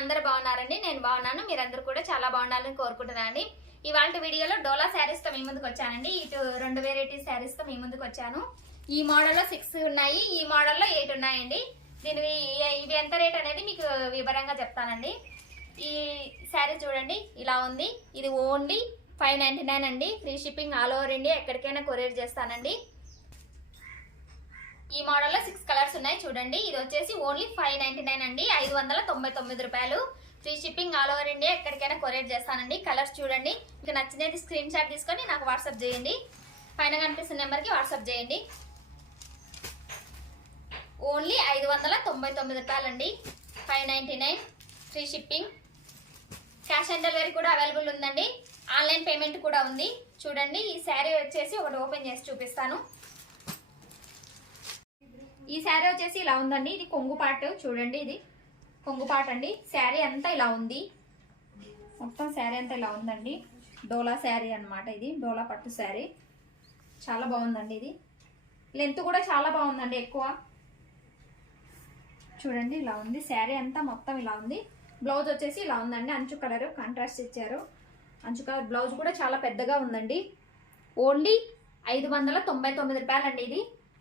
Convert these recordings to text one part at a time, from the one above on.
అందరు బాగున్నారండి. నేను బాగున్నాను. మీరందరూ కూడా చాలా బాగుండాలని కోరుకుంటున్నానండి. ఇవాళ వీడియోలో డోలా శారీస్తో మీ ముందుకు వచ్చానండి. ఇటు రెండు వెరైటీ శారీస్తో మీ ముందుకు వచ్చాను. ఈ మోడల్లో సిక్స్ ఉన్నాయి. ఈ మోడల్లో ఎయిట్ ఉన్నాయండి. దీని ఇవి ఎంత రేట్ అనేది మీకు వివరంగా చెప్తానండి. ఈ శారీ చూడండి. ఇలా ఉంది. ఇది ఓన్లీ ఫైవ్ నైంటీ నైన్ అండి. Free shipping all over India ఎక్కడికైనా కొరియర్ చేస్తానండి. ఈ మోడల్లో సిక్స్ కలర్స్ ఉన్నాయి చూడండి. ఇది వచ్చేసి ఓన్లీ ఫైవ్ నైన్టీ నైన్ అండి. ఐదు వందల తొంభై తొమ్మిది రూపాయలు. Free shipping all over India ఎక్కడికైనా కొరియర్ చేస్తానండి. కలర్స్ చూడండి. మీకు నచ్చినది స్క్రీన్ షాట్ తీసుకొని నాకు వాట్సాప్ చేయండి. పైన కనిపిస్తున్న నెంబర్కి వాట్సాప్ చేయండి. ఓన్లీ ఐదు వందల తొంభై తొమ్మిది రూపాయలండి. Five ninety nine free shipping. Cash on delivery కూడా అవైలబుల్ ఉందండి. ఆన్లైన్ పేమెంట్ కూడా ఉంది. చూడండి ఈ శారీ వచ్చేసి ఒకటి ఓపెన్ చేసి చూపిస్తాను. ఈ శారీ వచ్చేసి ఇలా ఉందండి. ఇది కొంగు పాట. చూడండి ఇది. కొంగు పాట అండి. శారీ అంతా ఇలా ఉంది. మొత్తం శారీ అంతా ఇలా ఉందండి. డోలా శారీ అన్నమాట ఇది. డోలా పట్టు శారీ. చాలా బాగుందండి ఇది. లెంత్ కూడా చాలా బాగుందండి ఎక్కువ. చూడండి ఇలా ఉంది. శారీ అంతా మొత్తం ఇలా ఉంది. బ్లౌజ్ వచ్చేసి ఇలా ఉందండి. అంచు కలర్ కాంట్రాస్ట్ ఇచ్చారు. అంచు కలర్ బ్లౌజ్ కూడా చాలా పెద్దగా ఉందండి. ఓన్లీ ఐదు వందల తొంభై తొమ్మిది రూపాయలండి ఇది.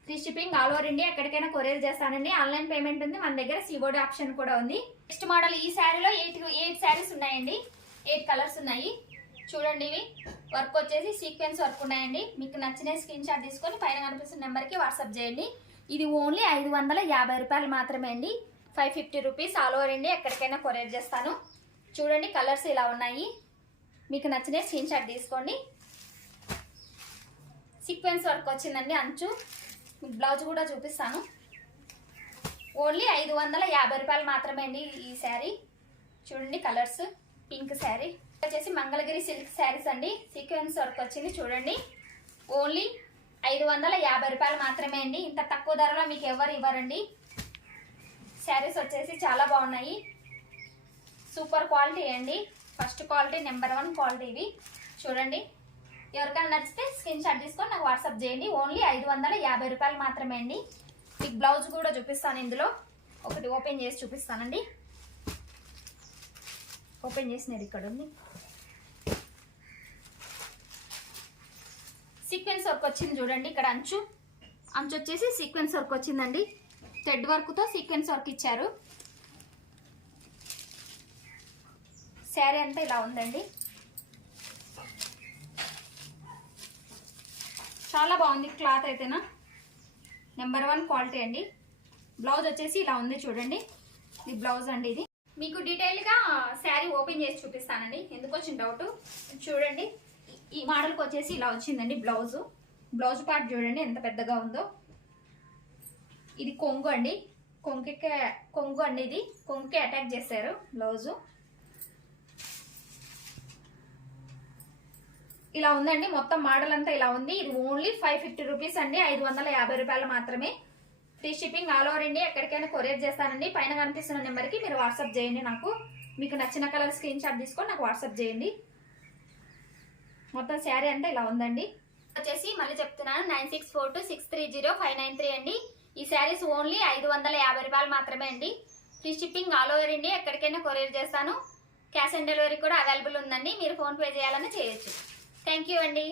Free shipping all over India ఎక్కడికైనా కొరియర్ చేస్తానండి. ఆన్లైన్ పేమెంట్ ఉంది. మన దగ్గర సీబోర్డ్ ఆప్షన్ కూడా ఉంది. నెక్స్ట్ మోడల్ ఈ శారీలో ఎయిట్ ఎయిట్ శారీస్ ఉన్నాయండి. ఎయిట్ కలర్స్ ఉన్నాయి. చూడండి ఇవి. వర్క్ వచ్చేసి సీక్వెన్స్ వర్క్ ఉన్నాయండి. మీకు నచ్చిన స్క్రీన్ షాట్ తీసుకొని పైన కనిపిస్తున్న నెంబర్కి వాట్సాప్ చేయండి. ఇది ఓన్లీ ఐదు వందల యాభై రూపాయలు మాత్రమే అండి. Five fifty rupees all over India ఎక్కడికైనా కొరియర్ చేస్తాను. చూడండి కలర్స్ ఇలా ఉన్నాయి. మీకు నచ్చిన స్క్రీన్ షాట్ తీసుకోండి. సీక్వెన్స్ వర్క్ వచ్చిందండి అంచు. మీకు బ్లౌజ్ కూడా చూపిస్తాను. ఓన్లీ ఐదు వందల యాభై రూపాయలు మాత్రమే అండి ఈ శారీ. చూడండి కలర్స్ పింక్ శారీ. వచ్చేసి మంగళగిరి సిల్క్ శారీస్ అండి. సీక్వెన్స్ వర్క్ వచ్చింది చూడండి. ఓన్లీ ఐదు వందల యాభై రూపాయలు మాత్రమే అండి. ఇంత తక్కువ ధరలో మీకు ఎవరు ఇవ్వరండి. శారీస్ వచ్చేసి చాలా బాగున్నాయి. సూపర్ క్వాలిటీ అండి. First quality number one quality ఇవి. చూడండి. ఎవరికైనా నచ్చితే స్క్రీన్ షాట్ తీసుకొని నాకు వాట్సాప్ చేయండి. ఓన్లీ ఐదు వందల యాభై రూపాయలు మాత్రమే అండి. మీకు బ్లౌజ్ కూడా చూపిస్తాను ఇందులో. ఒకటి ఓపెన్ చేసి చూపిస్తానండి. ఓపెన్ చేసినది ఇక్కడ ఉంది. సీక్వెన్స్ వర్క్ వచ్చింది చూడండి ఇక్కడ అంచు. అంచు వచ్చేసి సీక్వెన్స్ వర్క్ వచ్చిందండి. థ్రెడ్ వర్క్తో సీక్వెన్స్ వర్క్ ఇచ్చారు. శారీ అంతా ఇలా ఉందండి. చాలా బాగుంది క్లాత్ అయితేనా? నెంబర్ వన్ క్వాలిటీ అండి. బ్లౌజ్ వచ్చేసి ఇలా ఉంది చూడండి. ఇది బ్లౌజ్ అండి ఇది. మీకు డీటెయిల్గా శారీ ఓపెన్ చేసి చూపిస్తానండి. ఎందుకు వచ్చిన డౌట్ చూడండి. ఈ మోడల్కి వచ్చేసి ఇలా వచ్చిందండి బ్లౌజు బ్లౌజ్ పార్ట్ చూడండి ఎంత పెద్దగా ఉందో. ఇది కొంగు అండి. కొంగుకి కొంగు అండి ఇది. కొంగుకి అటాక్ చేశారు బ్లౌజు ఇలా ఉందండి. మొత్తం మోడల్ అంతా ఇలా ఉంది. ఇది ఓన్లీ ఫైవ్ ఫిఫ్టీ రూపీస్ అండి. ఐదు వందల యాభై రూపాయలు మాత్రమే. Free shipping all over India ఎక్కడికైనా కొరియర్ చేస్తానండి. పైన కనిపిస్తున్న నెంబర్కి మీరు వాట్సాప్ చేయండి నాకు. మీకు నచ్చిన కలర్ స్క్రీన్ షాట్ తీసుకొని నాకు వాట్సాప్ చేయండి. మొత్తం శారీ అంతా ఇలా ఉందండి. వచ్చేసి మళ్ళీ చెప్తున్నాను. Nine six four two six three zero five nine three అండి. ఈ శారీస్ ఓన్లీ ఐదు వందల యాభై రూపాయలు మాత్రమే అండి. Free shipping all over India ఎక్కడికైనా కొరియర్ చేస్తాను. క్యాష్ ఆన్ డెలివరీ కూడా అవైలబుల్ ఉందండి. మీరు ఫోన్పే చేయాలని చేయొచ్చు. థ్యాంక్ యూ అండి